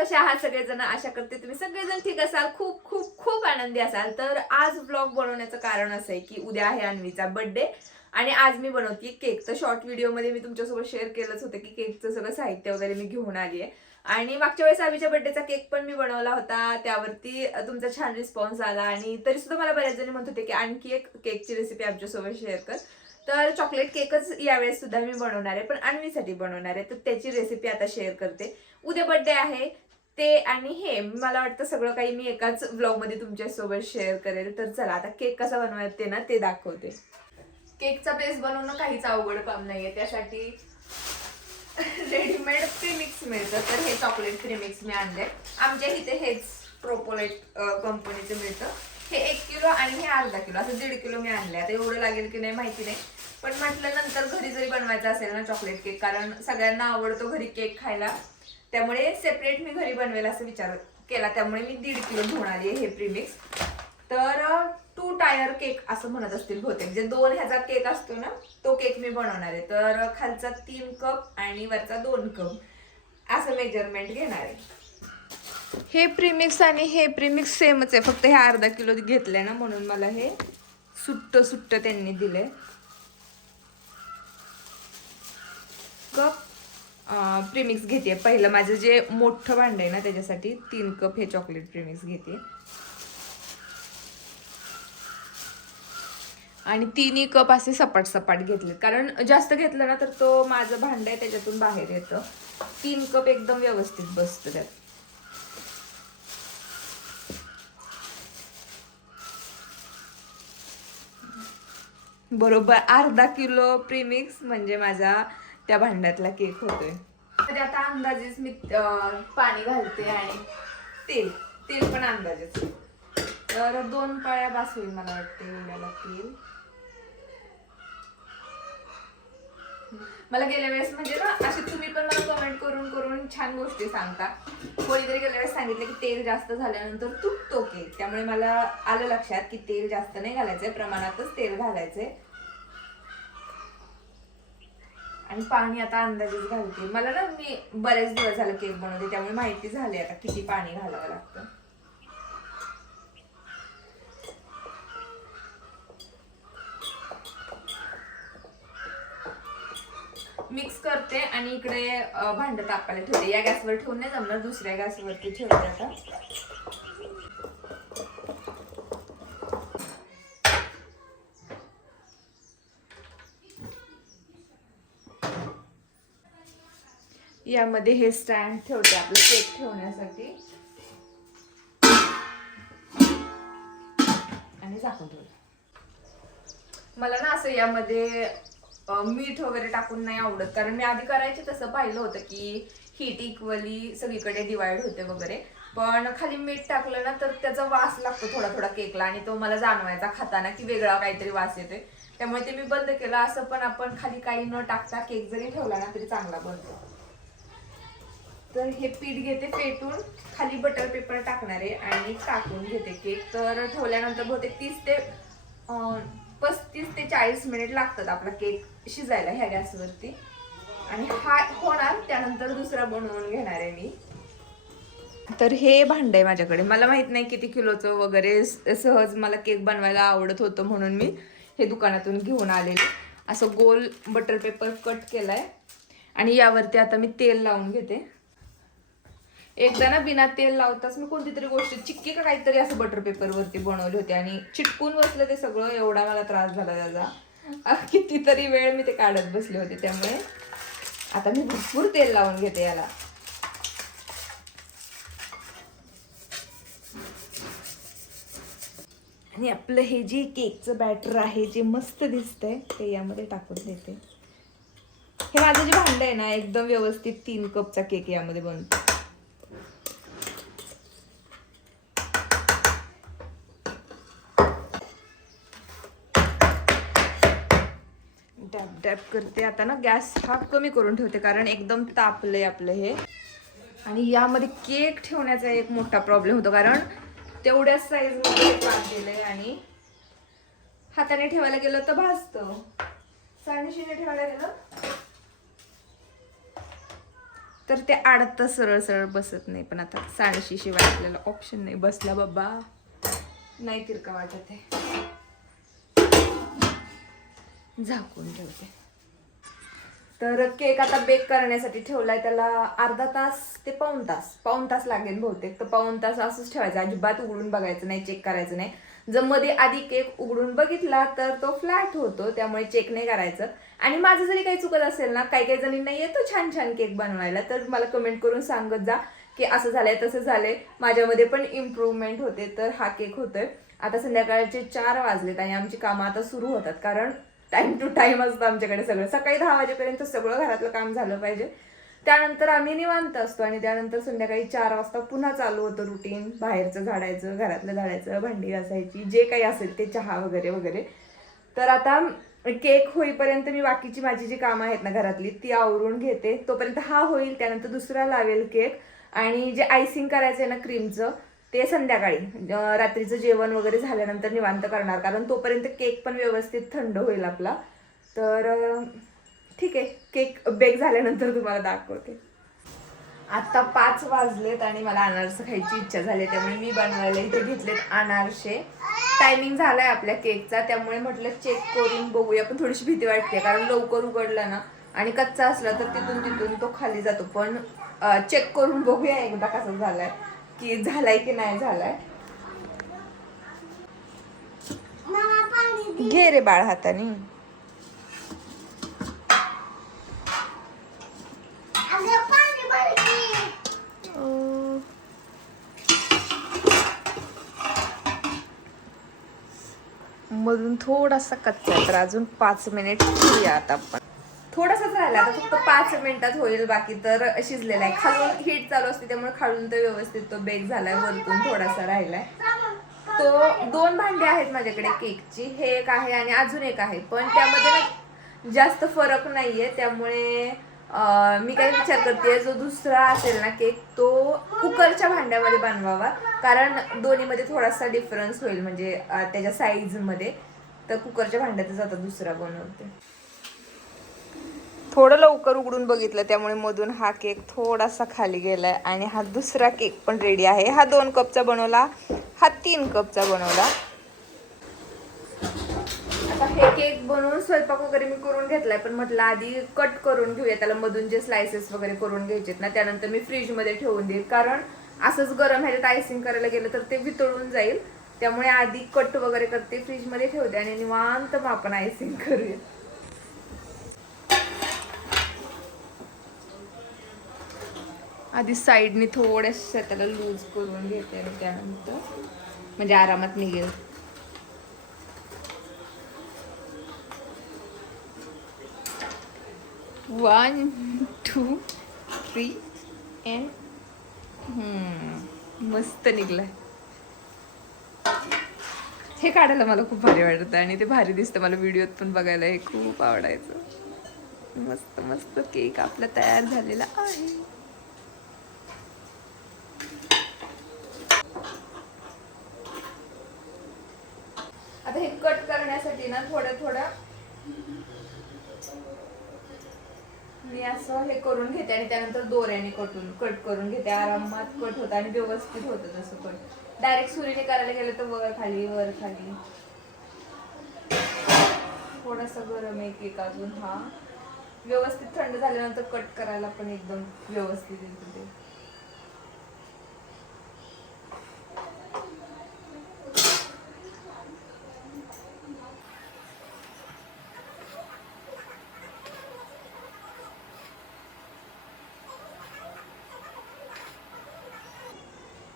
कसे आहात सगळेजण? आशा करते तुम्ही सगळेजण ठीक असाल, खूप खूप खूप आनंदी असाल. तर आज व्लॉग बनवण्याचं कारण असं आहे की उद्या आहे अन्वीचा बर्थडे आणि आज मी बनवते केक. तर शॉर्ट व्हिडिओमध्ये मी तुमच्यासोबत शेअर केलंच होतं की केकचं सगळं साहित्य वगैरे मी घेऊन आली आहे. आणि मागच्या वेळेस आवीच्या बर्थडेचा केक पण मी बनवला होता, त्यावरती तुमचा छान रिस्पॉन्स आला आणि तरी सुद्धा मला बऱ्याच जणी म्हणत होते की आणखी एक केकची रेसिपी आमच्यासोबत शेअर कर. तर चॉकलेट केकच यावेळेस सुद्धा मी बनवणार आहे, पण अन्वीसाठी बनवणार आहे. तर त्याची रेसिपी आता शेअर करते. उद्या बर्थडे आहे ते आणि हे मला वाटतं सगळं काही मी एकाच व्लॉग मध्ये तुमच्यासोबत शेअर करेल. तर चला आता केक कसा बनवायचा ते ना ते दाखवते. केकचा बेस बनवणं काहीच अवघड काम नाहीये, त्यासाठी रेडीमेड प्रीमिक्स मिळतं. तर हे चॉकलेट प्रीमिक्स मी आणले. आमच्या इथे हेच प्रोपोलेट कंपनीचं मिळतं. हे 1 किलो आणि हे अर्धा किलो, असं 1.5 किलो मी आणले. आता एवढं लागेल की नाही माहिती नाही, पण म्हटलं नंतर घरी जरी बनवायचा असेल ना चॉकलेट केक, कारण सगळ्यांना आवडतो घरी केक खायला, त्यामुळे सेपरेट मी घरी बनवेल असं विचार केला. त्यामुळे मी 1.5 किलो घेऊन आली हे प्रीमिक्स. तर 2 टायर केक असं म्हणत असतील बहुतेक, जे 2 ह्याचा केक असतो ना तो केक मी बनवणार आहे. तर खालचा 3 कप आणि वरचा 2 कप असं मेजरमेंट घेणार आहे. हे प्रीमिक्स आणि हे प्रीमिक्स सेमच आहे, फक्त हे अर्धा किलो घेतलंय ना म्हणून मला हे सुट्ट सुट्ट त्यांनी दिले. कप प्रीमिक्स घेते. पहिलं माझं जे मोठं भांड आहे ना त्याच्यासाठी 3 कप हे चॉकलेट प्रीमिक्स घेते आणि 3 कप असे सपाट सपाट घेतले, कारण जास्त घेतलं ना तर तो माझं भांड आहे त्याच्यातून बाहेर येतं. 3 कप एकदम व्यवस्थित बसतं त्यात. बरोबर अर्धा किलो प्रीमिक्स म्हणजे माझा त्या भांड्यातला केक होतोय. आता अंदाजेच मी पाणी घालते आणि तेल तेल पण अंदाजेच. तर 2 पळ्या बास होईल मला वाटते एवढ्याला तेल. मला गेल्या वेळेस म्हणजे ना असे तुम्ही पण मला कमेंट करून करून छान गोष्टी सांगता. कोणीतरी गेल्या वेळेस सांगितलं की तेल जास्त झाल्यानंतर तुटतो केक, त्यामुळे मला आलं लक्षात की तेल जास्त नाही घालायचंय, प्रमाणातच तेल घालायचंय. आणि पाणी आता अंदाजेच घालते. मला ना मी बरेच दिवस झालं केक बनवते, त्यामुळे माहिती झाली आता किती पाणी घालावं लागतं. मिक्स करते आणि इकडे भांड तापायला ठेवते. या गॅसवर ठेवून नाही जमणार, दुसऱ्या गॅसवरती ठेवते आता. यामध्ये हे स्टँड ठेवते आपलं केक ठेवण्यासाठी आणि झाकून ठेवते. मला ना असं यामध्ये मीठ वगैरे टाकून नाही आवडत, कारण मी आधी करायचे तसं पाहिलं होतं की हीट इक्वली सगळीकडे डिवाइड होते वगैरे, पण खाली मीठ टाकलं ना तर त्याचा वास लागतो थोडा थोडा केकला आणि तो मला जाणवायचा खाताना की वेगळा काहीतरी वास येतोय. त्यामुळे ते मी बंद केलं. असं पण आपण खाली काही न टाकता केक जरी ठेवला ना तरी चांगला बनतो. तर हे पीठ घेते फेटून, खाली बटर पेपर टाकणार आहे आणि टाकून घेते केक. तर ठेवल्यानंतर बहुतेक 35 ते 40 मिनिट लागतात आपला केक शिजायला ह्या गॅसवरती. आणि हा होणार त्यानंतर दुसरा बनवून घेणार आहे मी. तर हे भांड आहे माझ्याकडे. मला माहित नाही किती किलोचं वगैरे, सहज मला केक बनवायला आवडत होतं म्हणून मी हे दुकानातून घेऊन आलेले. असं गोल बटर पेपर कट केलाय आणि यावरती आता मी तेल लावून घेते. एकदा ना बिना तेल लावताच मी कोणती तरी गोष्ट चिक्की का काहीतरी असं बटर पेपर वरती बनवले होते आणि चिटकून बसलं ते सगळं. एवढा मला त्रास झाला त्याचा, कितीतरी वेळ मी ते काढत बसले होते. त्यामुळे आता मी भरपूर तेल लावून घेते याला. आणि आपलं हे जे केकचं बॅटर आहे जे मस्त दिसतंय ते यामध्ये टाकून देते. हे माझं जे भांड आहे ना एकदम व्यवस्थित 3 कपचा केक यामध्ये बनतो. डॅप डॅप करते. आता ना गॅस हा कमी करून ठेवते, कारण एकदम तापलंय आपलं हे. आणि यामध्ये केक ठेवण्याचा एक मोठा प्रॉब्लेम होतो, कारण तेवढ्याच साईज मध्ये पात दिलंय आणि हाताने ठेवायला गेलं तर भाजतं, चाळणीशीने ठेवायला गेलं तर ते आडतं सरळ सरळ बसत नाही. पण आता सांडशी शिवाय आपल्याला ऑप्शन नाही. बसला बाबा नाही तिरका वाटत आहे. झाकून ठेवते. तर केक आता बेक करण्यासाठी ठेवलाय. त्याला अर्धा तास ते पाऊण तास लागेल बहुतेक. तर पाऊण तास असंच ठेवायचं, अजिबात उघडून बघायचं नाही, चेक करायचं नाही. जर मध्ये आधी केक उघडून बघितला तर तो फ्लॅट होतो, त्यामुळे चेक नाही करायचं. आणि माझं जरी काही चुकत असेल ना, काही जणींना येतो छान छान केक बनवायला, तर मला कमेंट करून सांगत जा की असं झालंय तसं झालंय, माझ्यामध्ये पण इम्प्रूव्हमेंट होते. तर हा केक होतोय. आता संध्याकाळचे 4 वाजलेत आणि आमची कामं आता सुरू होतात, कारण टाइम टू टाइम असतं आमच्याकडे सगळं. सकाळी 10 वाजेपर्यंत सगळं घरातलं काम झालं पाहिजे, त्यानंतर आम्ही निवांत असतो. आणि त्यानंतर संध्याकाळी 4 वाजता पुन्हा चालू होतं रुटीन. बाहेरचं झाडायचं, घरातलं झाडायचं, भांडी घासायची, जे काही असेल ते, चहा वगैरे वगैरे. तर आता केक होईपर्यंत मी बाकीची माझी जी कामं आहेत ना घरातली ती आवरून घेते. तोपर्यंत हा होईल, त्यानंतर दुसरा लावेल केक. आणि जे आयसिंग करायचं आहे ना क्रीमचं, ते संध्याकाळी रात्रीचं जेवण वगैरे झाल्यानंतर निवांत करणार, कारण तोपर्यंत केक पण व्यवस्थित थंड होईल आपला. तर ठीक आहे, केक बेक झाल्यानंतर तुम्हाला दाखवते. आता 5 वाजलेत आणि मला अनारसे खायची इच्छा झाली, त्यामुळे मी बनवायला इथे घेतलेत अनारसे. टायमिंग झालाय आपल्या केकचा, त्यामुळे म्हटलं चेक करून बघूया. पण थोडीशी भीती वाटते, कारण लवकर उघडला ना आणि कच्चा असला तर तिथून तो खाली जातो. पण चेक करून बघूया एकदा कसं झालाय, की झालाय की नाही झालाय. घे रे बाळ हाताने. मधून थोडासा कच्चा आहे, तर अजून 5 मिनिट ठेवूया. आता आपण थोडासाच राहिला, आता फक्त 5 मिनिटात होईल, बाकी तर शिजलेला आहे. खालून हीट चालू असते, त्यामुळे खालून तर व्यवस्थित तो बेक झालाय, वरतून थोडासा राहिलाय. तो 2 भांडी आहेत माझ्याकडे केकची, हे एक आहे आणि अजून एक आहे, पण त्यामध्ये ना जास्त फरक नाहीये. त्यामुळे मी काय विचार करते, जो दुसरा असेल ना केक तो कुकरच्या भांड्यामध्ये बनवावा, कारण दोन्हीमध्ये थोडासा डिफरन्स होईल, म्हणजे त्याच्या साईजमध्ये. तर कुकरच्या भांड्यातच आता दुसरा बनवते. थोडं लवकर उघडून बघितलं, त्यामुळे मधून हा केक थोडासा खाली गेलाय. आणि हा दुसरा केक पण रेडी आहे. हा 2 कपचा बनवला, हा 3 कपचा बनवला. आता हे केक बनवून स्वयंपाक वगैरे मी करून घेतलाय, पण म्हटलं आधी कट करून घेऊया त्याला, मधून जे स्लायसेस वगैरे करून घ्यायचेत ना, त्यानंतर मी फ्रीजमध्ये ठेवून देईल, कारण असंच गरम ह्याच्यात आयसिंग करायला गेलं तर ते वितळून जाईल. त्यामुळे आधी कट वगैरे करते, फ्रीजमध्ये ठेवते आणि निवांत मग आपण आयसिंग करूया. आधी साईडने थोड्याशा त्याला लूज करून घेते आणि त्यानंतर म्हणजे आरामात निघेल. वन टू थ्री अँड मस्त निघलाय. हे काढायला मला खूप भारी वाटतं आणि ते भारी दिसतं, मला व्हिडिओत पण बघायला हे खूप आवडायचं. मस्त मस्त केक आपला तयार झालेला आहे. आता हे कट करण्यासाठी ना थोडं मी असं हे करून घेते आणि त्यानंतर दोऱ्याने कट करून घेते. आरामात कट होतं आणि व्यवस्थित होतं तसं कट. डायरेक्ट सुरीने करायला गेलं तर वर खाली थोडासा गरम आहे केक अजून. हा व्यवस्थित थंड झाल्यानंतर कट करायला पण एकदम व्यवस्थित येतं ते.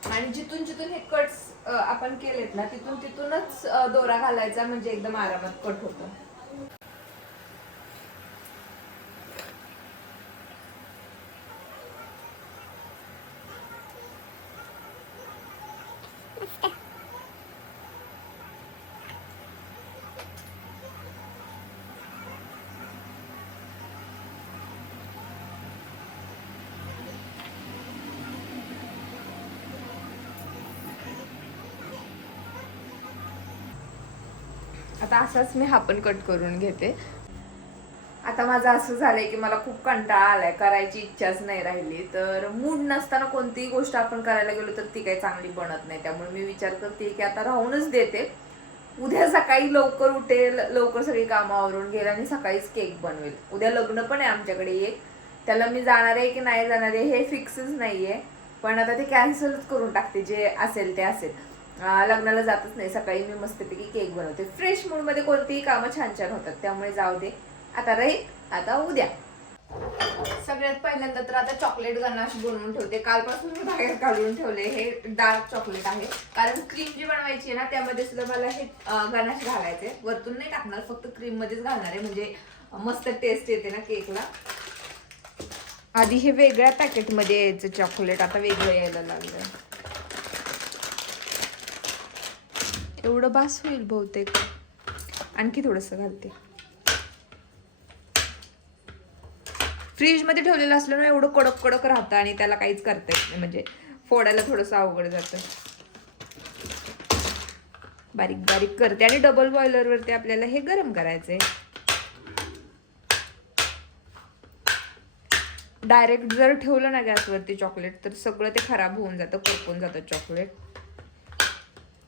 आणि जिथून हे कट्स आपण केलेत ना तिथूनच दोरा घालायचा, म्हणजे एकदम आरामात कट होतं. आता असाच मी हा पण कट करून घेते. आता माझं असं झालंय की मला खूप कंटाळा आलाय, करायची इच्छाच नाही राहिली. तर मूड नसताना कोणतीही गोष्ट आपण करायला गेलो तर ती काही चांगली बनत नाही. त्यामुळे मी विचार करते की आता राहूनच देते. उद्या सकाळी लवकर उठेल, लवकर सगळी कामं आवरून घेईल आणि सकाळीच केक बनवेल. उद्या लग्न पण आहे आमच्याकडे एक, त्याला मी जाणार आहे की नाही जाणार आहे हे फिक्सच नाहीये. पण आता ते कॅन्सलच करून टाकते, जे असेल ते असेल. लग्नाला जातच नाही, सकाळी मी मस्तपैकी केक बनवते. फ्रेश मूडमध्ये कोणतीही कामं छान छान होतात, त्यामुळे जाऊ दे. आता राहील आता उद्या. सगळ्यात पहिल्यांदा तर आता चॉकलेट गनाश बनवून ठेवते. कालपासून मी बाहेर काढून ठेवले. हे डार्क चॉकलेट आहे, कारण क्रीम जी बनवायची आहे ना त्यामध्ये सुद्धा मला हे गनाश घालायचे. वरतून नाही टाकणार, फक्त क्रीम मध्येच घालणार आहे, म्हणजे मस्त टेस्ट येते ना केकला. आधी हे वेगळ्या पॅकेटमध्ये यायचं चॉकलेट, आता वेगळं यायला लागलं. एवढं बास होईल बहुतेक, आणखी थोडंसं घालते. फ्रीजमध्ये ठेवलेलं असलं ना एवढं कडक कडक राहतं आणि त्याला काहीच करता येत नाही, म्हणजे फोडायला थोडंसं अवघड जातं. बारीक बारीक करते आणि डबल बॉयलरवरती आपल्याला हे गरम करायचंय. डायरेक्ट जर ठेवलं ना गॅसवरती चॉकलेट तर सगळं ते खराब होऊन जातं, करपून जातं चॉकलेट.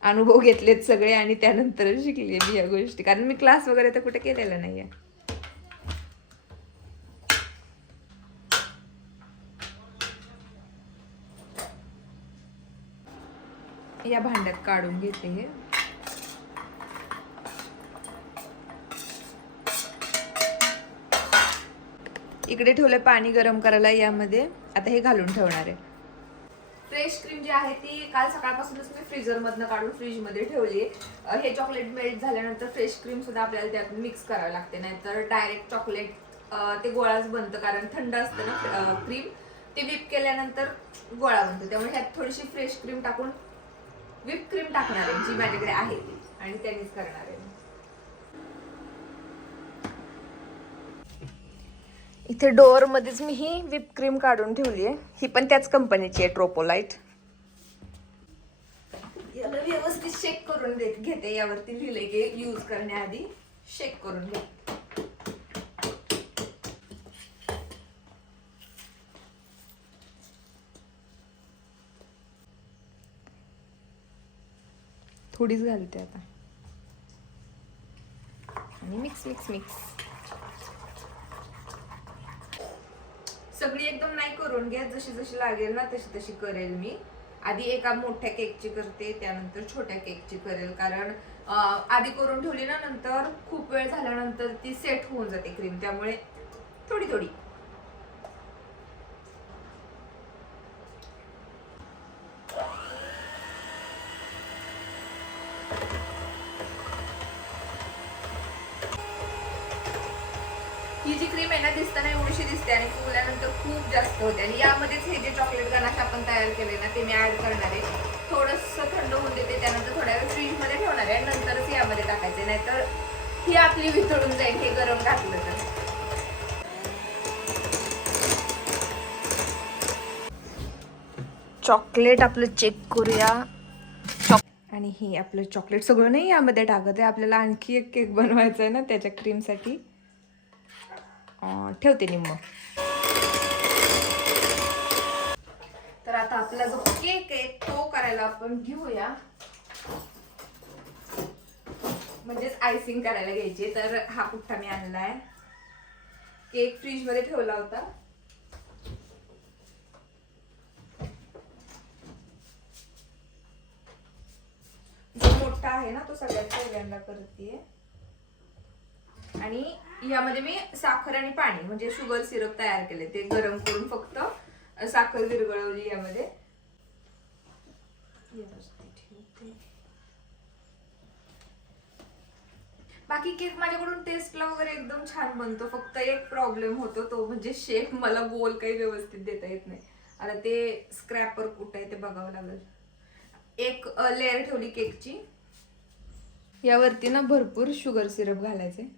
अनुभव घेतलेत सगळे आणि त्यानंतर शिकले मी या गोष्टी, कारण मी क्लास वगैरे तर कुठे केलेला नाहीये. या भांड्यात काढून घेते हे. इकडे ठेवलंय पाणी गरम करायला, यामध्ये आता हे घालून ठेवणार आहे. फ्रेश क्रीम जी आहे ती काल सकाळपासूनच मी फ्रीजर मधनं काढून फ्रीज मध्ये ठेवली. हे चॉकलेट मेल्ट झाल्यानंतर फ्रेश क्रीम सुद्धा आपल्याला त्यात मिक्स करावी लागते, नाहीतर डायरेक्ट चॉकलेट ते गोळाच बनतं, कारण थंड असतं ना क्रीम. ते व्हिप केल्यानंतर गोळा बनतो. त्यामुळे ह्यात थोडीशी फ्रेश क्रीम टाकून व्हिप क्रीम टाकणार आहे, जी माझ्याकडे आहे ती, आणि त्यांनीच करणार आहे. इथे डोअर मध्येच मी ही व्हिप क्रीम काढून ठेवली आहे. ही पण त्याच कंपनीची आहे, ट्रोपोलाइट. याला व्यवस्थित शेक करून घेते. यावरती लिहिलंय की यूज करण्याआधी शेक करून घे. थोडीच घालते आता आणि मिक्स मिक्स मिक्स. सगळी एकदम नाही करून घ्या, जशी जशी लागेल ना तशी तशी करेल मी. आधी एका मोठ्या केकची करते, त्यानंतर छोट्या केकची करेल, कारण आधी करून ठेवली ना नंतर खूप वेळ झाल्यानंतर ती सेट होऊन जाते क्रीम, त्यामुळे थोडी थोडी. ही जी क्रीम आहे ना दिसताना एवढीशी दिसते आणि फुगल्यानंतर खूप जास्त होते. आणि यामध्येच हे जे चॉकलेट गनाश आपण तयार केले ना ते मी ऍड करणार आहे. थोडंसं थंड होऊन देते, त्यानंतर थोड्या वेळ फ्रीजमध्ये ठेवणार आहे आणि नंतरच यामध्ये टाकायचे, नाहीतर ही आपली वितळून जाईल हे गरम घातलं तर. चॉकलेट आपलं चेक करूया. आणि ही आपलं चॉकलेट सगळं नाही यामध्ये टाकत आहे, आपल्याला आणखी एक केक बनवायचा आहे ना त्याच्या क्रीमसाठी. ठेवते निम्म. तर आता आपला जो केक आहे तो करायला आपण घेऊया, म्हणजेच आयसिंग करायला घ्यायची. तर हा पुठ्ठा मी आणलाय. केक फ्रीज मध्ये ठेवला होता. जो मोठा आहे ना तो सगळ्यात पहिल्यांदा करतेय. आणि यामध्ये मी साखर आणि पाणी म्हणजे शुगर सिरप तयार केले, ते गरम करून फक्त साखर विरघळवली यामध्ये. बाकी केक माझ्याकडून टेस्टला वगैरे एकदम छान बनतो, फक्त एक प्रॉब्लेम होतो तो म्हणजे शेप मला गोल काही व्यवस्थित देता येत नाही. आता ते स्क्रॅपर कुठे आहे ते बघावं लागेल. एक लेअर ठेवली केकची, यावरती ना भरपूर शुगर सिरप घालायचे.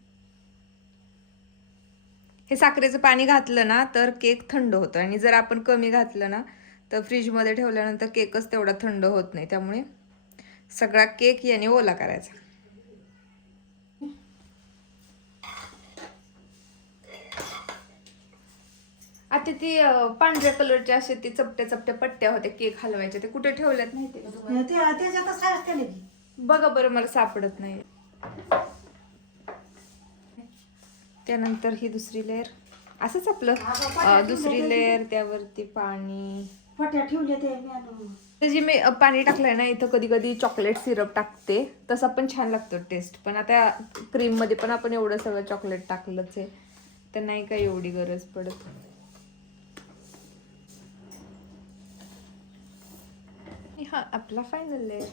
हे साखरेचं पाणी घातलं ना तर केक थंड होतं, आणि जर आपण कमी घातलं ना तर फ्रीजमध्ये ठेवल्यानंतर केकच तेवढा थंड होत नाही. त्यामुळे सगळा केक याने ओला करायचा. आता ती पांढऱ्या कलरच्या असे ती चपट्या चपट्या पट्ट्या होत्या केक हलवायच्या, ते कुठे ठेवल्यात माहिती का तुम्हाला? त्याच्यातच काय असते की बघा बरं, मला सापडत नाही. त्यानंतर ही दुसरी लेअर असंच आपलं दुसरी लेअर, त्यावरती पाणी. पट्या ठेवल्या ते मी आणून. तर जे मी पाणी टाकलंय ना इथं, कधी कधी चॉकलेट सिरप टाकते, तसा पण छान लागतो टेस्ट. पण आता क्रीम मध्ये पण आपण एवढं सगळं चॉकलेट टाकलंच आहे, तर नाही काही एवढी गरज पडत. हा आपला फायनल लेअर.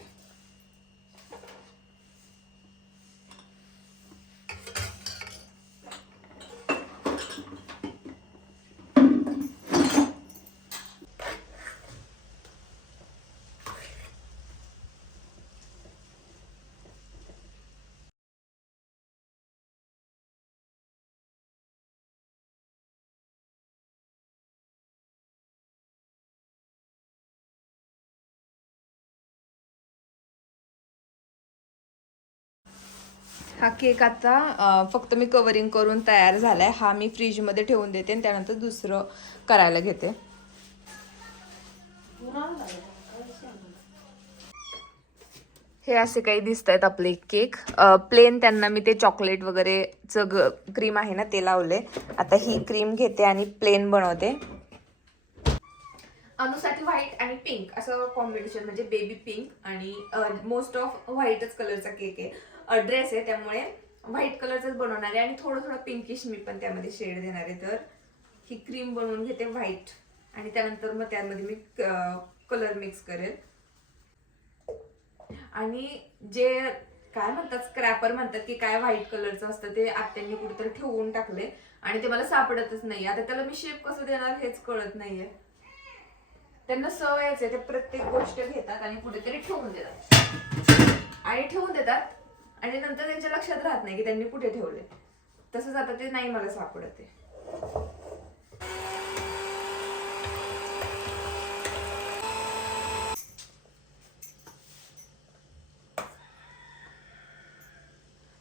हा केक आता फक्त मी कवरिंग करून तयार झालाय. हा मी फ्रीजमध्ये ठेवून देते आणि त्यानंतर दुसरं करायला घेते. हे असे काही दिसत आहेत आपले केक प्लेन. त्यांना मी ते चॉकलेट वगैरे क्रीम आहे ना ते लावले. आता ही क्रीम घेते आणि प्लेन बनवते. अनुसाठी व्हाईट आणि पिंक असं कॉम्बिनेशन, म्हणजे बेबी पिंक आणि मोस्ट ऑफ व्हाईटच कलरचा केक आहे. ड्रेस आहे त्यामुळे व्हाईट कलरचाच बनवणार आहे आणि थोडं थोडं पिंकिश मी पण त्यामध्ये शेड देणार आहे. तर ही क्रीम बनवून घेते व्हाईट आणि त्यानंतर मग त्यामध्ये मी कलर मिक्स करेल. आणि जे काय म्हणतात स्क्रॅपर म्हणतात की काय व्हाईट कलरचं असतं, ते आत्यांनी कुठेतरी ठेवून टाकले आणि ते मला सापडतच नाही. आता त्याला मी शेप कसं देणार हेच कळत नाहीये. त्यांना सवयच आहे, ते प्रत्येक गोष्ट घेतात आणि कुठेतरी ठेवून देतात आणि नंतर त्यांच्या लक्षात राहत नाही की त्यांनी कुठे ठेवले. तसंच आता ते नाही मला सापडत आहे.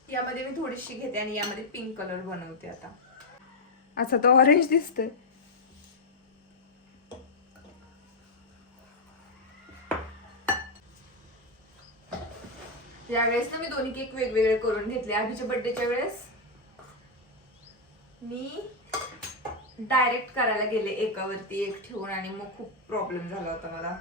यामध्ये मी थोडीशी घेते आणि यामध्ये पिंक कलर बनवते. आता असा तो ऑरेंज दिसतोय. यावेळेस ना मी दोन्ही केक वेगवेगळे करून घेतले. आधीच्या बर्थडेच्या वेळेस मी डायरेक्ट करायला गेले एकावरती एक ठेवून आणि मग खूप प्रॉब्लेम झाला होता मला.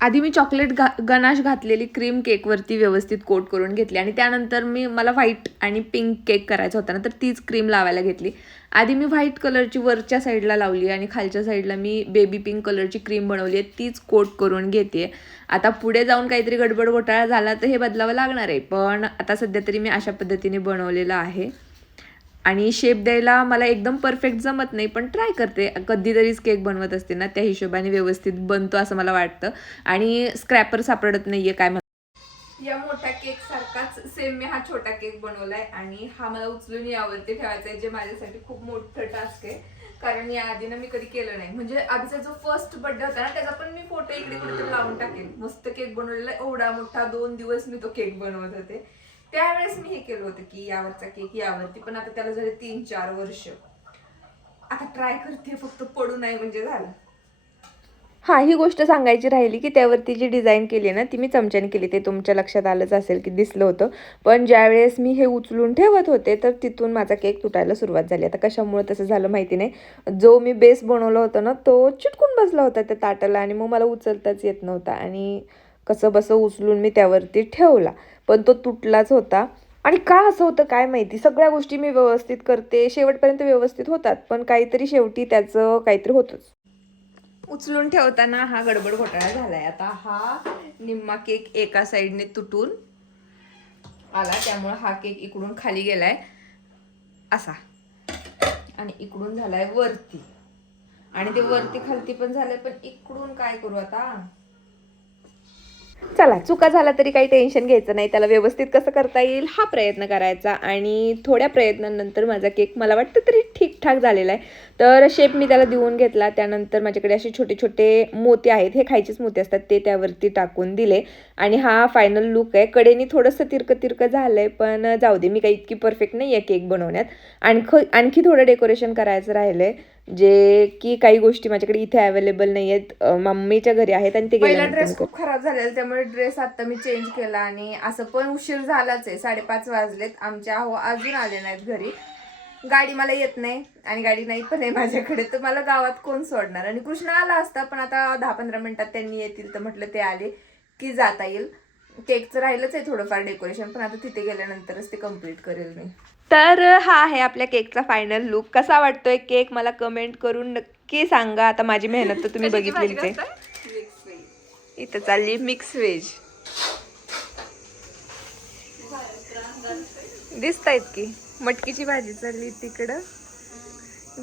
आधी मी चॉकलेट गनाश घातलेली क्रीम केकवरती व्यवस्थित कोट करून घेतली आणि त्यानंतर मला व्हाईट आणि पिंक केक करायचा होता ना, तर तीच क्रीम लावायला घेतली. आधी मी व्हाईट कलरची वरच्या साईडला लावली आणि खालच्या साईडला मी बेबी पिंक कलरची क्रीम बनवली आहे, तीच कोट करून घेते. आता पुढे जाऊन काहीतरी गडबड घोटाळा झाला तर हे बदलावं लागणार आहे, पण आता सध्या तरी मी अशा पद्धतीने बनवलेलं आहे. आणि शेप द्यायला मला एकदम परफेक्ट जमत नाही, पण ट्राय करते. कधीतरीच केक बनवत असते ना, त्या हिशोबाने व्यवस्थित बनतो असं मला वाटतं. आणि स्क्रॅपर सापडत नाहीये काय म्हणतात. या मोठ्या केक सारखाच सेम मी हा छोटा केक बनवलाय आणि हा मला उचलून यावरती ठेवायचा आहे, जे माझ्यासाठी खूप मोठं टास्क आहे. कारण या आधी ना मी कधी केलं नाही. म्हणजे आधीचा जो फर्स्ट बर्थडे होता ना, त्याचा पण मी फोटो इकडे कुठेतरी लावून टाकेन. मस्त केक बनवलेला, एवढा मोठा 2 दिवस मी तो केक बनवत होते. त्यावेळेस मी हे केलं होतं की यावरचा केक यावरती, पण आता त्याला झाले 3-4 वर्ष. आता ट्राय करते, फक्त पडू नाही म्हणजे झालं. हा, ही गोष्ट सांगायची राहिली की त्यावरती जी डिझाईन केली आहे ना, ती मी चमच्याने केली. ते तुमच्या लक्षात आलंच असेल की दिसलं होतं. पण ज्यावेळेस मी हे उचलून ठेवत होते तर तिथून माझा केक तुटायला सुरुवात झाली. आता कशामुळे तसं झालं माहिती नाही. जो मी बेस बनवला होता ना, तो चिटकून बसला होता त्या ताटाला आणि मग मला उचलताच येत नव्हता आणि कसं बसं उचलून मी त्यावरती ठेवला, पण तो तुटलाच होता. आणि का असं होतं काय माहिती. सगळ्या गोष्टी मी व्यवस्थित करते, शेवटपर्यंत व्यवस्थित होतात, पण काहीतरी शेवटी त्याचं काहीतरी होतंच. उचलून ठेवताना हा गडबड घोटाळा झालाय. आता हा निम्मा केक एका साईडने तुटून आला, त्यामुळे हा केक इकडून खाली गेलाय असा आणि इकडून झालाय वरती आणि ते वरती खालती पण झालंय. पण इकडून काय करू आता. चला, चुका झाला तरी काही टेन्शन घ्यायचं नाही, त्याला व्यवस्थित कसं करता येईल हा प्रयत्न करायचा. आणि थोड्या प्रयत्नांनंतर माझा केक मला वाटतं तरी ठीकठाक झालेला आहे. तर शेप मी त्याला देऊन घेतला. त्यानंतर माझ्याकडे असे छोटे छोटे मोती आहेत, हे खायचेच मोती असतात, ते त्यावरती टाकून दिले. आणि हा फायनल लुक आहे. कडेनी थोडंसं तिरकं तिरकं झालं आहे, पण जाऊ दे, मी काही इतकी परफेक्ट नाही आहे केक बनवण्यात. आणखी थोडं डेकोरेशन करायचं राहिलं आहे, जे की काही गोष्टी माझ्याकडे इथे अवेलेबल नाही आहेत, मम्मीच्या घरी आहेत. आणि ते पहिला ड्रेस खूप खराब झालेला, त्यामुळे ड्रेस आता मी चेंज केला. आणि असं पण उशीर झालाच आहे, 5:30 वाजलेत. आमच्या अजून आले नाहीत घरी. गाडी मला येत नाही आणि गाडी नाही पण आहे माझ्याकडे, तर मला गावात कोण सोडणार. आणि कृष्ण आला असता, पण आता 10-15 मिनिटात त्यांनी येतील, तर म्हटलं ते आले की जाता येईल. केकचं राहिलंच आहे थोडंफार डेकोरेशन, पण आता तिथे गेल्यानंतरच ते कम्प्लीट करेल मी. तर हा आहे आपल्या केकचा फायनल लुक. कसा वाटतोय केक मला कमेंट करून नक्की सांगा. आता माझी मेहनत तर तुम्ही बघितलीच आहे. इथं चालली मिक्स व्हेज. दिसतायत की मटकीची भाजी चालली तिकडं.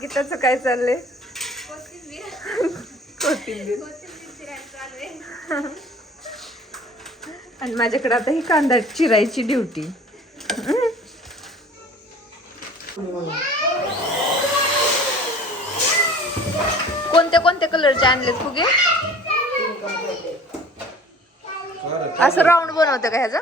गीताचं काय चाललंय? कोथिंबीर. आणि माझ्याकडे आता ही कांदा चिरायची ड्युटी. कोणत्या कोणत्या कलरचे आणले फुगे? असं राऊंड बनवतं का ह्याचं?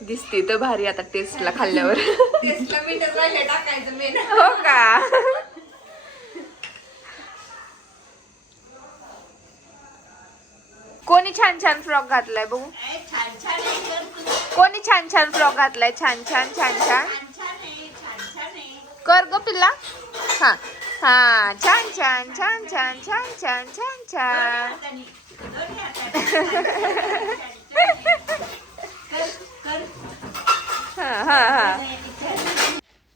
दिसते तर भारी. आता टेस्टला खाल्ल्यावर टेस्टला मीठच राहिलं टाकायचं मेन. हो का? कोणी छान छान फ्रॉक घातलाय बघू? कोणी छान छान फ्रॉक घातलाय? छान छान छान छान कर ग पिल्ला. हा हा, छान छान छान छान छान छान छान छान. हा हा हा.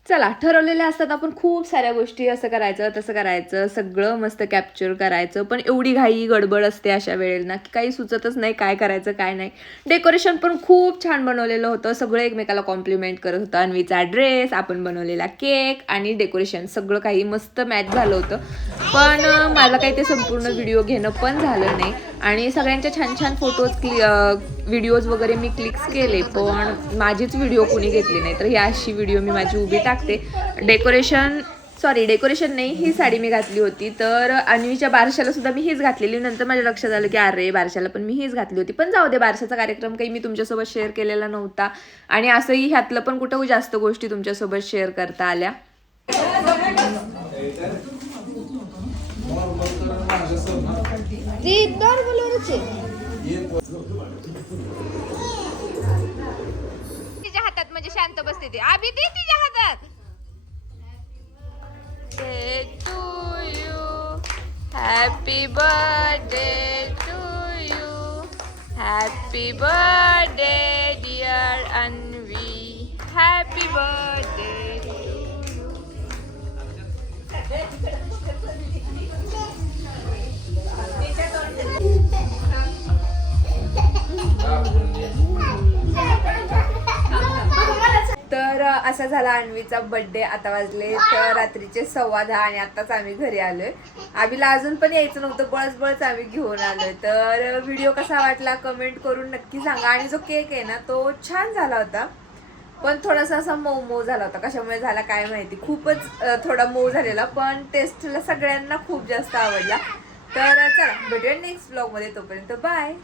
चला, ठरवलेले असतात आपण खूप साऱ्या गोष्टी, असं करायचं तसं करायचं, सगळं मस्त कॅप्चर करायचं. पण एवढी घाई गडबड असते अशा वेळेला की काही सुचतच नाही काय करायचं काय नाही. डेकोरेशन पण खूप छान बनवलेलं होतं, सगळं एकमेकाला कॉम्प्लिमेंट करत होतं. अन्वीचा ड्रेस, आपण बनवलेला केक आणि डेकोरेशन सगळं काही मस्त मॅच झालं होतं. पण मला काही ते संपूर्ण व्हिडिओ घेणं पण झालं नाही. आणि सगळ्यांच्या छान छान फोटोज व्हिडिओज वगैरे मी क्लिक्स केले, पण माझीच व्हिडिओ कोणी घेतली नाही. तर ही अशी व्हिडिओ मी माझी उभी टाकते. डेकोरेशन नाही, ही साडी मी घातली होती. तर अन्वीच्या बारशाला सुद्धा मी हीच घातलेली. नंतर माझ्या लक्षात आलं की अरे, बारशाला पण मी हीच घातली होती. पण जाऊ दे, बारशाचा कार्यक्रम काही मी तुमच्यासोबत शेअर केलेला नव्हता. आणि असंही ह्यातलं पण कुठं जास्त गोष्टी तुमच्यासोबत शेअर करता आल्या. तिच्या हातात म्हणजे शांत बसते ती. आबी दे तिच्या हातात. To you, happy birthday to you, happy birthday dear Anvi, happy birthday to you. तर असा झाला अन्वीचा बर्थडे. आता वाजले तर रात्रीचे 10:15 आणि आताच आम्ही घरी आलोय. आम्हीला अजून पण यायचं नव्हतं, बळच आम्ही घेऊन आलोय. तर व्हिडिओ कसा वाटला कमेंट करून नक्की सांगा. आणि जो केक आहे ना, तो छान झाला होता, पण थोडासा असा मऊ झाला होता. कशामुळे झाला काय माहिती, खूपच थोडा मऊ झालेला, पण टेस्टला सगळ्यांना खूप जास्त आवडला. तर चला, भेटूया नेक्स्ट ब्लॉग मध्ये. तोपर्यंत बाय.